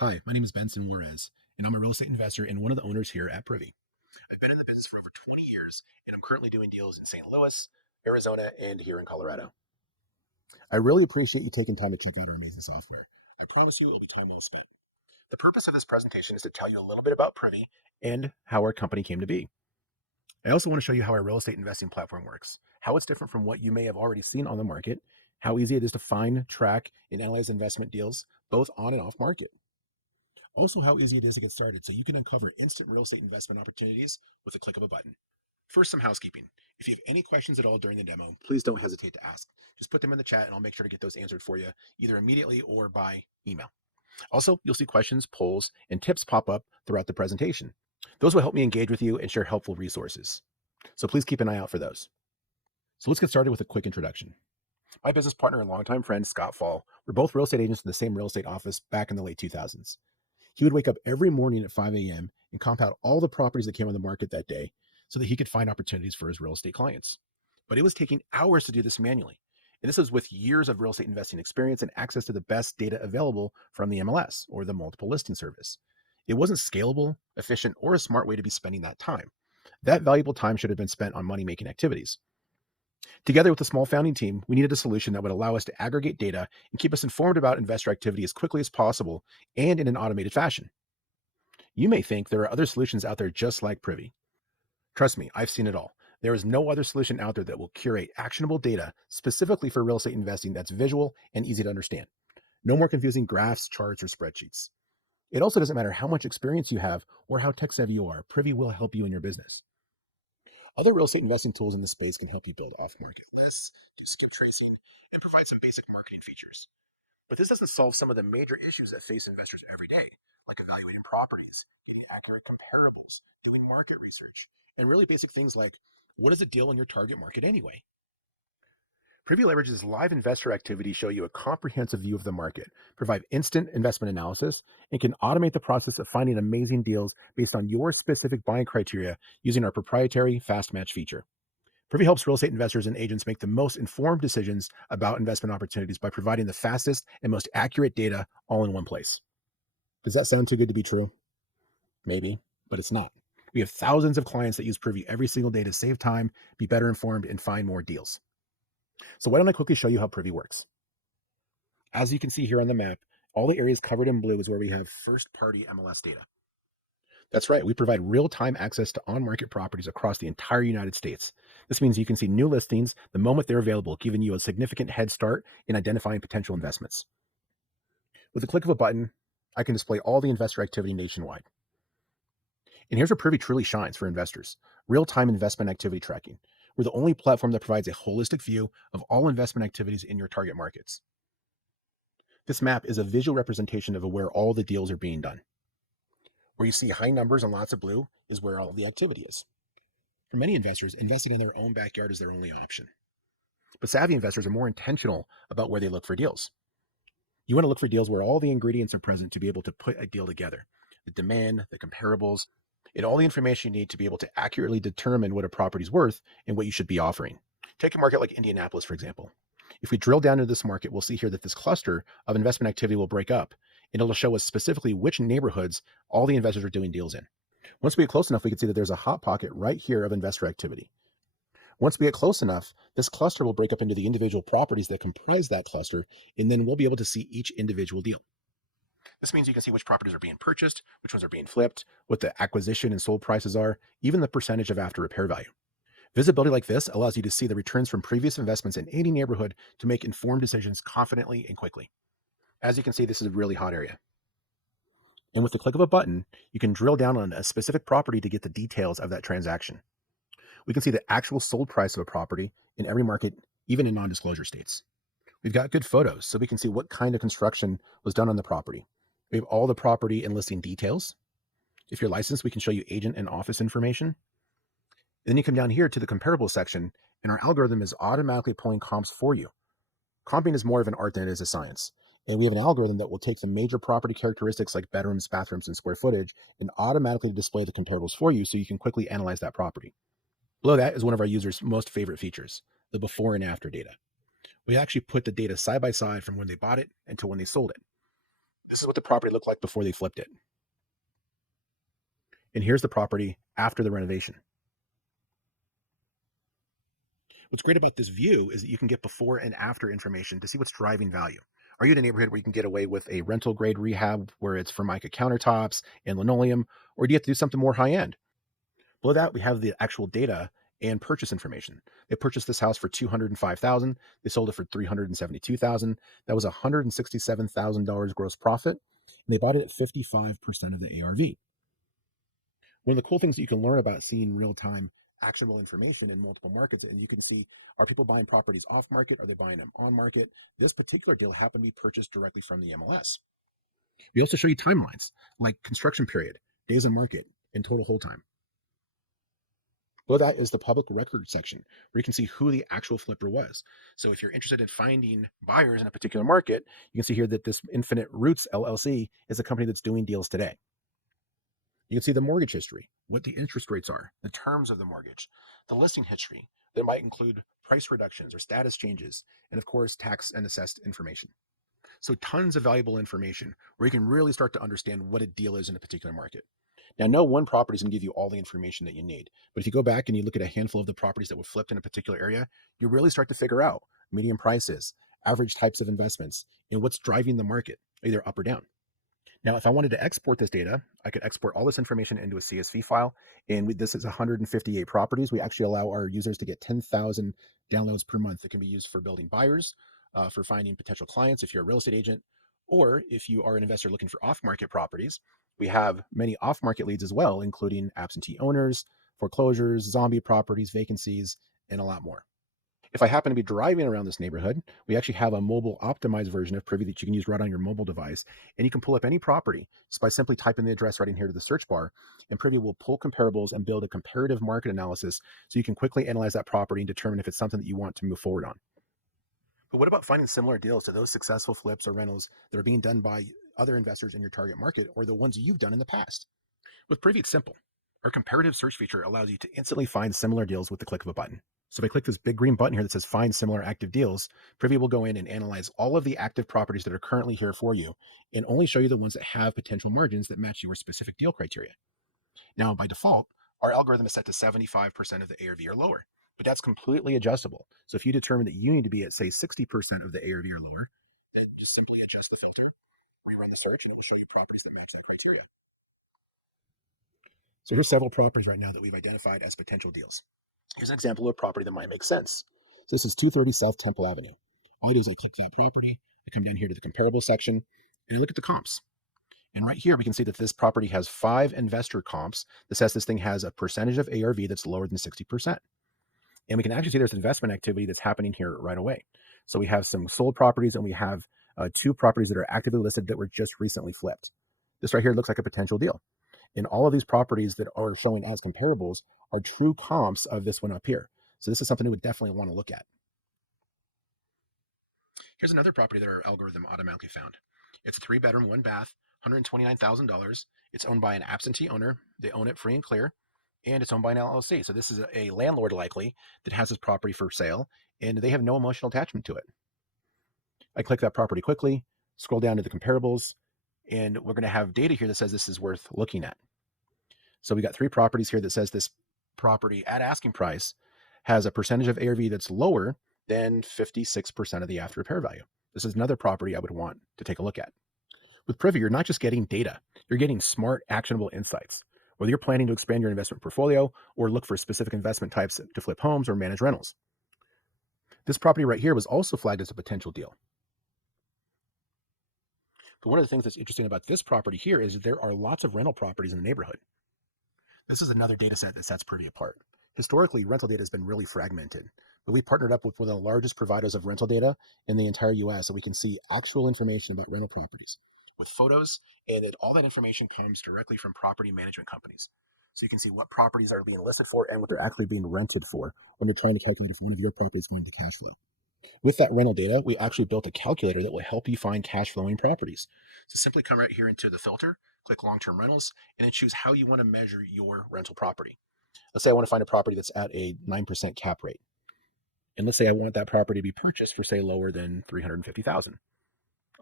Hi, my name is Benson Juarez, and I'm a real estate investor and one of the owners here at Privy. I've been in the business for over 20 years, and I'm currently doing deals in St. Louis, Arizona, and here in Colorado. I really appreciate you taking time to check out our amazing software. I promise you it will be time well spent. The purpose of this presentation is to tell you a little bit about Privy and how our company came to be. I also want to show you how our real estate investing platform works, how it's different from what you may have already seen on the market, how easy it is to find, track, and analyze investment deals, both on and off market. Also, how easy it is to get started so you can uncover instant real estate investment opportunities with a click of a button. First, some housekeeping. If you have any questions at all during the demo, please don't hesitate to ask. Just put them in the chat and I'll make sure to get those answered for you either immediately or by email. Also, you'll see questions, polls, and tips pop up throughout the presentation. Those will help me engage with you and share helpful resources. So please keep an eye out for those. So let's get started with a quick introduction. My business partner and longtime friend, Scott Fall, were both real estate agents in the same real estate office back in the late 2000s. He would wake up every morning at 5 a.m. and comp out all the properties that came on the market that day so that he could find opportunities for his real estate clients. But it was taking hours to do this manually. And this was with years of real estate investing experience and access to the best data available from the MLS or the multiple listing service. It wasn't scalable, efficient, or a smart way to be spending that time. That valuable time should have been spent on money-making activities. Together with a small founding team, we needed a solution that would allow us to aggregate data and keep us informed about investor activity as quickly as possible and in an automated fashion. You may think there are other solutions out there just like Privy. Trust me, I've seen it all. There is no other solution out there that will curate actionable data specifically for real estate investing that's visual and easy to understand. No more confusing graphs, charts, or spreadsheets. It also doesn't matter how much experience you have or how tech savvy you are, Privy will help you in your business. Other real estate investing tools in the space can help you build off-market lists, do skip tracing, and provide some basic marketing features. But this doesn't solve some of the major issues that face investors every day, like evaluating properties, getting accurate comparables, doing market research, and really basic things like what is a deal in your target market anyway? Privy leverages live investor activity to show you a comprehensive view of the market, provide instant investment analysis, and can automate the process of finding amazing deals based on your specific buying criteria using our proprietary Fast Match feature. Privy helps real estate investors and agents make the most informed decisions about investment opportunities by providing the fastest and most accurate data all in one place. Does that sound too good to be true? Maybe, but it's not. We have thousands of clients that use Privy every single day to save time, be better informed, and find more deals. So why don't I quickly show you how Privy works? As you can see here on the map, all the areas covered in blue is where we have first-party MLS data. That's right, we provide real-time access to on-market properties across the entire United States. This means you can see new listings the moment they're available, giving you a significant head start in identifying potential investments. With a click of a button, I can display all the investor activity nationwide. And here's where Privy truly shines for investors: real-time investment activity tracking. We're the only platform that provides a holistic view of all investment activities in your target markets. This map is a visual representation of where all the deals are being done. Where you see high numbers and lots of blue is where all the activity is. For many investors, investing in their own backyard is their only option. But savvy investors are more intentional about where they look for deals. You want to look for deals where all the ingredients are present to be able to put a deal together: the demand, the comparables, and all the information you need to be able to accurately determine what a property's worth and what you should be offering. Take a market like Indianapolis, for example. If we drill down into this market, we'll see here that this cluster of investment activity will break up, and it'll show us specifically which neighborhoods all the investors are doing deals in. Once we get close enough, we can see that there's a hot pocket right here of investor activity. Once we get close enough, this cluster will break up into the individual properties that comprise that cluster, and then we'll be able to see each individual deal. This means you can see which properties are being purchased, which ones are being flipped, what the acquisition and sold prices are, even the percentage of after repair value. Visibility like this allows you to see the returns from previous investments in any neighborhood to make informed decisions confidently and quickly. As you can see, this is a really hot area. And with the click of a button, you can drill down on a specific property to get the details of that transaction. We can see the actual sold price of a property in every market, even in non-disclosure states. We've got good photos, so we can see what kind of construction was done on the property. We have all the property and listing details. If you're licensed, we can show you agent and office information. Then you come down here to the comparable section, and our algorithm is automatically pulling comps for you. Comping is more of an art than it is a science. And we have an algorithm that will take the major property characteristics like bedrooms, bathrooms, and square footage and automatically display the comparables for you so you can quickly analyze that property. Below that is one of our users' most favorite features, the before and after data. We actually put the data side by side from when they bought it until when they sold it. This is what the property looked like before they flipped it. And here's the property after the renovation. What's great about this view is that you can get before and after information to see what's driving value. Are you in a neighborhood where you can get away with a rental grade rehab where it's Formica countertops and linoleum, or do you have to do something more high end? Below that, we have the actual data and purchase information. They purchased this house for $205,000. They sold it for $372,000. That was $167,000 gross profit, and they bought it at 55% of the ARV. One of the cool things that you can learn about seeing real time actionable information in multiple markets, and you can see, are people buying properties off market? Are they buying them on market? This particular deal happened to be purchased directly from the MLS. We also show you timelines like construction period, days on market, and total hold time. Below that is the public record section where you can see who the actual flipper was. So if you're interested in finding buyers in a particular market, you can see here that this Infinite Roots LLC is a company that's doing deals today. You can see the mortgage history, what the interest rates are, the terms of the mortgage, the listing history that might include price reductions or status changes, and of course, tax and assessed information. So tons of valuable information where you can really start to understand what a deal is in a particular market. Now, no one property is going to give you all the information that you need, but if you go back and you look at a handful of the properties that were flipped in a particular area, you really start to figure out median prices, average types of investments, and what's driving the market, either up or down. Now, if I wanted to export this data, I could export all this information into a CSV file. And this is 158 properties. We actually allow our users to get 10,000 downloads per month that can be used for building buyers, for finding potential clients if you're a real estate agent, or if you are an investor looking for off-market properties. We have many off-market leads as well, including absentee owners, foreclosures, zombie properties, vacancies, and a lot more. If I happen to be driving around this neighborhood, we actually have a mobile optimized version of Privy that you can use right on your mobile device. And you can pull up any property just by simply typing the address right in here to the search bar. And Privy will pull comparables and build a comparative market analysis so you can quickly analyze that property and determine if it's something that you want to move forward on. But what about finding similar deals to those successful flips or rentals that are being done by other investors in your target market or the ones you've done in the past? With Privy, it's simple. Our comparative search feature allows you to instantly find similar deals with the click of a button. So if I click this big green button here that says find similar active deals, Privy will go in and analyze all of the active properties that are currently here for you and only show you the ones that have potential margins that match your specific deal criteria. Now, by default, our algorithm is set to 75% of the ARV or lower, but that's completely adjustable. So if you determine that you need to be at, say, 60% of the ARV or lower, then just simply adjust the filter, rerun the search, and it will show you properties that match that criteria. So here's several properties right now that we've identified as potential deals. Here's an example of a property that might make sense. So this is 230 South Temple Avenue. All I do is I click that property, I come down here to the comparable section, and I look at the comps. And right here, we can see that this property has 5 investor comps that says this thing has a percentage of ARV that's lower than 60%. And we can actually see there's investment activity that's happening here right away. So we have some sold properties and we have 2 properties that are actively listed that were just recently flipped. This right here looks like a potential deal. And all of these properties that are showing as comparables are true comps of this one up here. So this is something we would definitely want to look at. Here's another property that our algorithm automatically found. It's a 3-bedroom, 1-bath, $129,000. It's owned by an absentee owner. They own it free and clear, and it's owned by an LLC. So this is a landlord likely that has this property for sale, and they have no emotional attachment to it. I click that property quickly, scroll down to the comparables, and we're going to have data here that says this is worth looking at. So we got 3 properties here that says this property at asking price has a percentage of ARV that's lower than 56% of the after repair value. This is another property I would want to take a look at. With Privy, you're not just getting data, you're getting smart, actionable insights. Whether you're planning to expand your investment portfolio or look for specific investment types to flip homes or manage rentals. This property right here was also flagged as a potential deal. But one of the things that's interesting about this property here is there are lots of rental properties in the neighborhood. This is another data set that sets Privy apart. Historically, rental data has been really fragmented, but we partnered up with one of the largest providers of rental data in the entire US so we can see actual information about rental properties with photos, and all that information comes directly from property management companies. So you can see what properties are being listed for and what they're actually being rented for when you're trying to calculate if one of your properties is going to cash flow. With that rental data, we actually built a calculator that will help you find cash flowing properties. So simply come right here into the filter, click long-term rentals, and then choose how you want to measure your rental property. Let's say I want to find a property that's at a 9% cap rate. And let's say I want that property to be purchased for, say, lower than $350,000.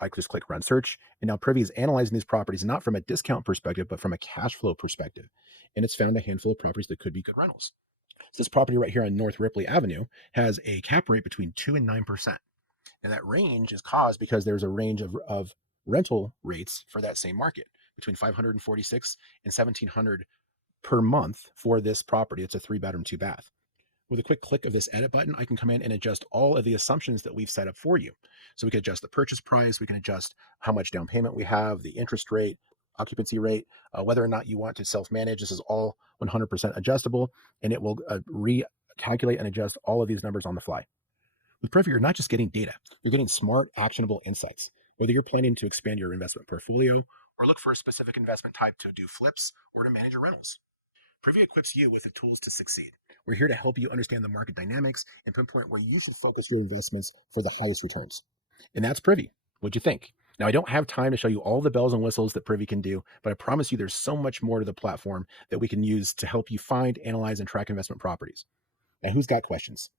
I just click run search, and now Privy is analyzing these properties not from a discount perspective, but from a cash flow perspective. And it's found a handful of properties that could be good rentals. So this property right here on North Ripley Avenue has a cap rate between 2 and 9%. And that range is caused because there's a range of rental rates for that same market between 546 and 1700 per month for this property. It's a 3 bedroom, 2 bath. With a quick click of this edit button, I can come in and adjust all of the assumptions that we've set up for you. So we can adjust the purchase price, we can adjust how much down payment we have, the interest rate, occupancy rate, whether or not you want to self manage. This is all 100% adjustable, and it will recalculate and adjust all of these numbers on the fly. With Privy, you're not just getting data, you're getting smart, actionable insights. Whether you're planning to expand your investment portfolio or look for a specific investment type to do flips or to manage your rentals, Privy equips you with the tools to succeed. We're here to help you understand the market dynamics and pinpoint where you should focus your investments for the highest returns. And that's Privy. What'd you think? Now, I don't have time to show you all the bells and whistles that Privy can do, but I promise you there's so much more to the platform that we can use to help you find, analyze, and track investment properties. Now, who's got questions?